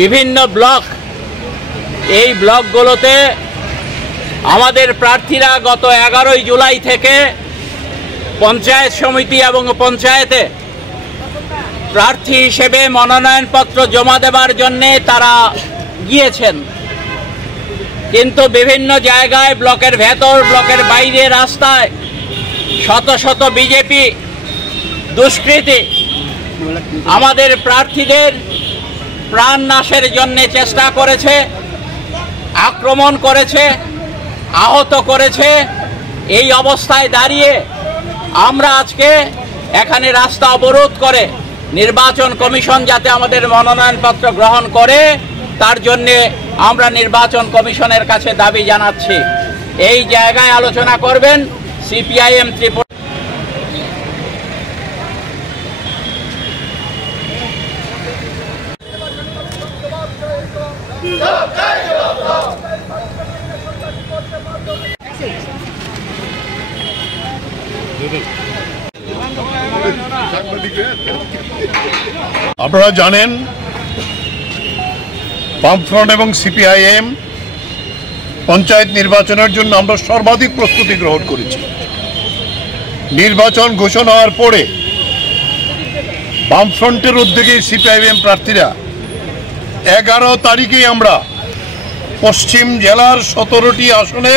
বিভিন্ন ব্লক, এই ব্লকগুলোতে আমাদের প্রার্থীরা গত 11 জুলাই থেকে পঞ্চায়েত সমিতি এবং পঞ্চায়েতে প্রার্থী হিসেবে মনোনয়নপত্র জমা দেওয়ার জন্যে তারা গিয়েছেন, কিন্তু বিভিন্ন জায়গায় ব্লকের ভেতর, ব্লকের বাইরে, রাস্তায় শত শত বিজেপি দুষ্কৃতী আমাদের প্রার্থীদের প্রাণ নাশের জন্য চেষ্টা করেছে, আক্রমণ করেছে, আহত করেছে। এই অবস্থায় দাঁড়িয়ে আমরা আজকে এখানে রাস্তা অবরোধ করে নির্বাচন কমিশন যাতে আমাদের মনোনয়নপত্র গ্রহণ করে তার জন্যে আমরা নির্বাচন কমিশনের কাছে দাবি জানাচ্ছি। এই জায়গায় আলোচনা করবেন সিপিআইএম ত্রিপুরা। আপনারা জানেন বামফ্রন্ট এবং সিপিআইএম পঞ্চায়েত নির্বাচনের জন্য আমরা সর্বাধিক প্রস্তুতি গ্রহণ করেছি। নির্বাচন ঘোষণা হওয়ার পরে বামফ্রন্টের উদ্যোগে সিপিআইএম প্রার্থীরা 11 তারিখে আমরা পশ্চিম জেলার 17টি আসনে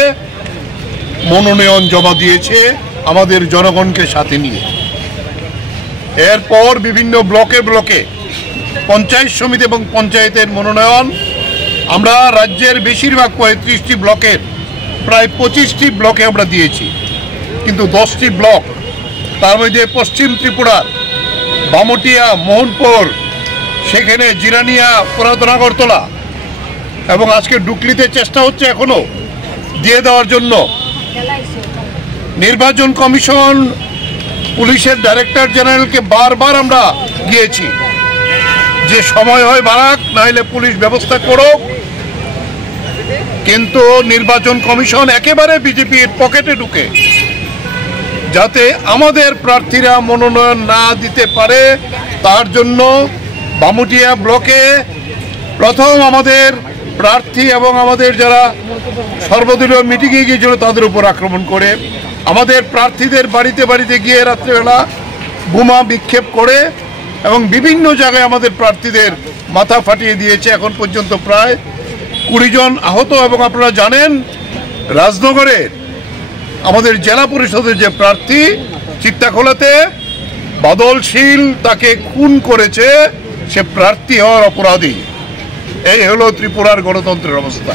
মনোনয়ন জমা দিয়েছে আমাদের জনগণকে সাথে নিয়ে। এরপর বিভিন্ন ব্লকে ব্লকে পঞ্চায়েত সমিতি এবং পঞ্চায়েতের মনোনয়ন আমরা রাজ্যের বেশিরভাগ 35টি ব্লকের প্রায় 25টি ব্লকে আমরা দিয়েছি, কিন্তু 10টি ব্লক, তার মধ্যে পশ্চিম ত্রিপুরার বামুটিয়া, মোহনপুর, সেখানে জিরানিয়া, পুরাতন আগরতলা এবং আজকে ডুকলিতে চেষ্টা হচ্ছে এখনো দিয়ে দেওয়ার জন্য। নির্বাচন কমিশন, পুলিশের ডাইরেক্টর জেনারেলকে বারবার আমরা গিয়েছি যে সময় হয় বাড়াক, নাহলে পুলিশ ব্যবস্থা করুক, কিন্তু নির্বাচন কমিশন একেবারে বিজেপির পকেটে ঢুকে যাতে আমাদের প্রার্থীরা মনোনয়ন না দিতে পারে তার জন্য বামুটিয়া ব্লকে প্রথম আমাদের প্রার্থী এবং আমাদের যারা সর্বদলীয় মিটিংয়ে গিয়েছিল তাদের উপর আক্রমণ করে, আমাদের প্রার্থীদের বাড়িতে বাড়িতে গিয়ে রাত্রেবেলা বোমা বিক্ষেপ করে এবং বিভিন্ন জায়গায় আমাদের প্রার্থীদের মাথা ফাটিয়ে দিয়েছে। এখন পর্যন্ত প্রায় 20 জন আহত। এবং আপনারা জানেন রাজনগরের আমাদের জেলা পরিষদের যে প্রার্থী চিত্তাখোলাতে বাদল শীল তাকে খুন করেছে, সে প্রার্থী হওয়ার অপরাধী। এই হলো ত্রিপুরার গণতন্ত্রের অবস্থা।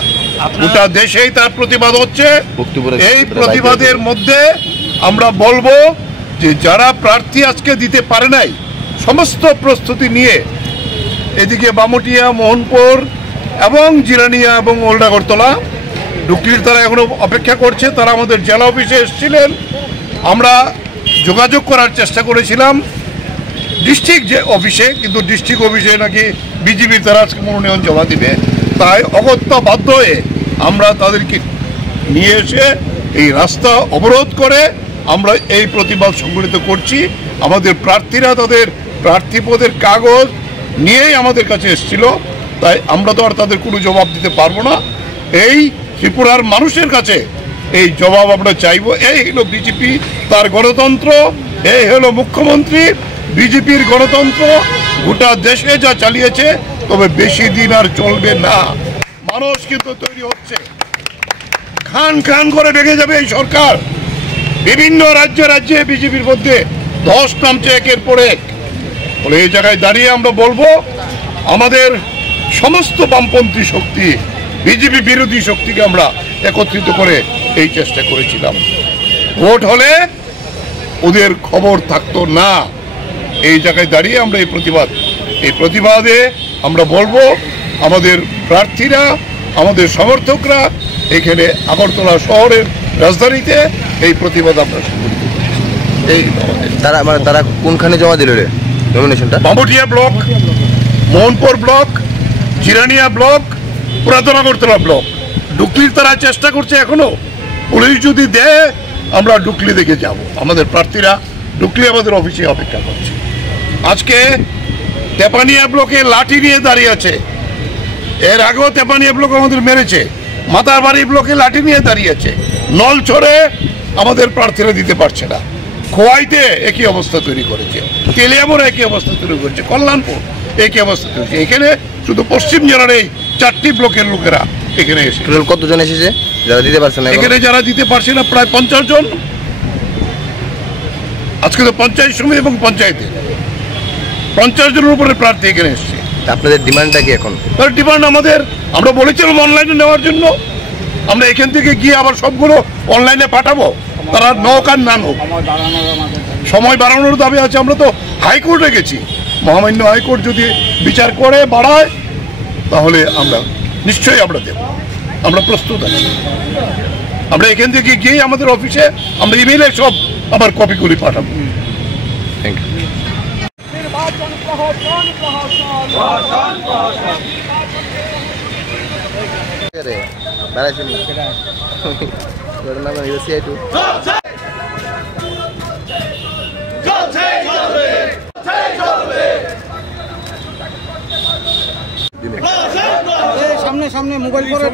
গোটা দেশেই তার প্রতিবাদ হচ্ছে। এই প্রতিবাদের মধ্যে আমরা বলবো যে যারা প্রার্থী আজকে দিতে পারে নাই, সমস্ত প্রস্তুতি নিয়ে এদিকে বামুটিয়া, মোহনপুর এবং জিরানিয়া এবং ওল্ড আগরতলা, ডুকলির তারা এখনো অপেক্ষা করছে। তারা আমাদের জেলা অফিসে এসেছিলেন, আমরা যোগাযোগ করার চেষ্টা করেছিলাম ডিস্ট্রিক্ট যে অফিসে, কিন্তু ডিস্ট্রিক্ট অফিসে নাকি বিজেপির তারা মনোনয়ন জমা দিবে, তাই অগত্যা বাধ্য হয়ে আমরা তাদেরকে নিয়ে এসে এই রাস্তা অবরোধ করে আমরা এই প্রতিবাদ সংগঠিত করছি। আমাদের প্রার্থীরা তাদের প্রার্থী পদের কাগজ নিয়েই আমাদের কাছে এসেছিল, তাই আমরা তো আর তাদের কোনো জবাব দিতে পারবো না। এই ত্রিপুরার মানুষের কাছে এই জবাব আমরা চাইব। এই হলো বিজেপি, তার গণতন্ত্র, এই হলো মুখ্যমন্ত্রী, বিজেপির গণতন্ত্র গোটা দেশে যা চালিয়েছে, তবে বেশি দিন আর চলবে না। মানুষ কিন্তু তৈরি হচ্ছে, খান খান করে ভেঙে যাবে এই সরকার। বিভিন্ন রাজ্যে রাজ্যে বিজেপির মধ্যে ধস নামছে একের পর এক। বলে এই জায়গায় দাঁড়িয়ে আমরা বলবো আমাদের সমস্ত বামপন্থী শক্তি, বিজেপি বিরোধী শক্তিকে আমরা একত্রিত করে এই চেষ্টা করেছিলাম। ভোট হলে ওদের খবর থাকতো না। এই জায়গায় দাঁড়িয়ে আমরা এই প্রতিবাদ এই প্রতিবাদে আমরা বলবো আমাদের প্রার্থীরা, আমাদের সমর্থকরা এখানে আগরতলা শহরের রাজধানীতে এই প্রতিবাদ আমরা সংগঠিত করছি। এই তারা কোনখানে জমা দিল রে নমিনেশনটা? Bamutia block, Mohanpur block, Jirania block, Puratan Agartala block. ডুকলির তারা চেষ্টা করছে এখনো, পুলিশ যদি দেয় আমরা ডুকলি দেখে যাব। আমাদের প্রার্থীরা ডুকলি আমাদের অফিসে অপেক্ষা করছে। আজকে তেপানিয়া ব্লকে লাঠি নিয়ে দাঁড়িয়ে আছে, এর আগেও তেপানিয়া ব্লক আমাদের মেরেছে। মাতারবাড়ি ব্লকে লাঠি নিয়ে দাঁড়িয়ে আছে। নলছড়ে আমাদের প্রার্থীরা দিতে পারছে না। খোয়াইতে একই অবস্থা তৈরি করেছে, তেলিয়ামোড়ে একই অবস্থা তৈরি করেছে, কল্যাণপুর একই অবস্থা তৈরি করেছে। এখানে শুধু পশ্চিম জেলার এই 4টি ব্লকের লোকেরা এখানে এসে কতজন এসেছে যারা দিতে পারছে না? এখানে যারা দিতে পারছে না প্রায় 50 জন। আজকে তো পঞ্চায়েত সমিতি এবং পঞ্চায়েতে 50 জনের উপরে প্রার্থী এখানে এসছে। আপনাদের ডিমান্ডটা কি এখন? তার ডিমান্ড আমাদের, আমরা বলেছিলাম অনলাইনে নেওয়ার জন্য। আমরা এখান থেকে গিয়ে আবার সবগুলো অনলাইনে পাঠাবো, তারা নোক আর না নোক। সময় বাড়ানোর দাবি আছে। আমরা তো হাইকোর্টে গেছি, মহামান্য হাইকোর্ট যদি বিচার করে বাড়ায় তাহলে আমরা নিশ্চয়ই আমরা দেব। আমরা প্রস্তুত আছি। আমরা এখান থেকে গিয়ে আমাদের অফিসে আমরা ইমেইলে সব আবার কপিগুলি পাঠাবো। Thank you. সামনে মোবাইল করে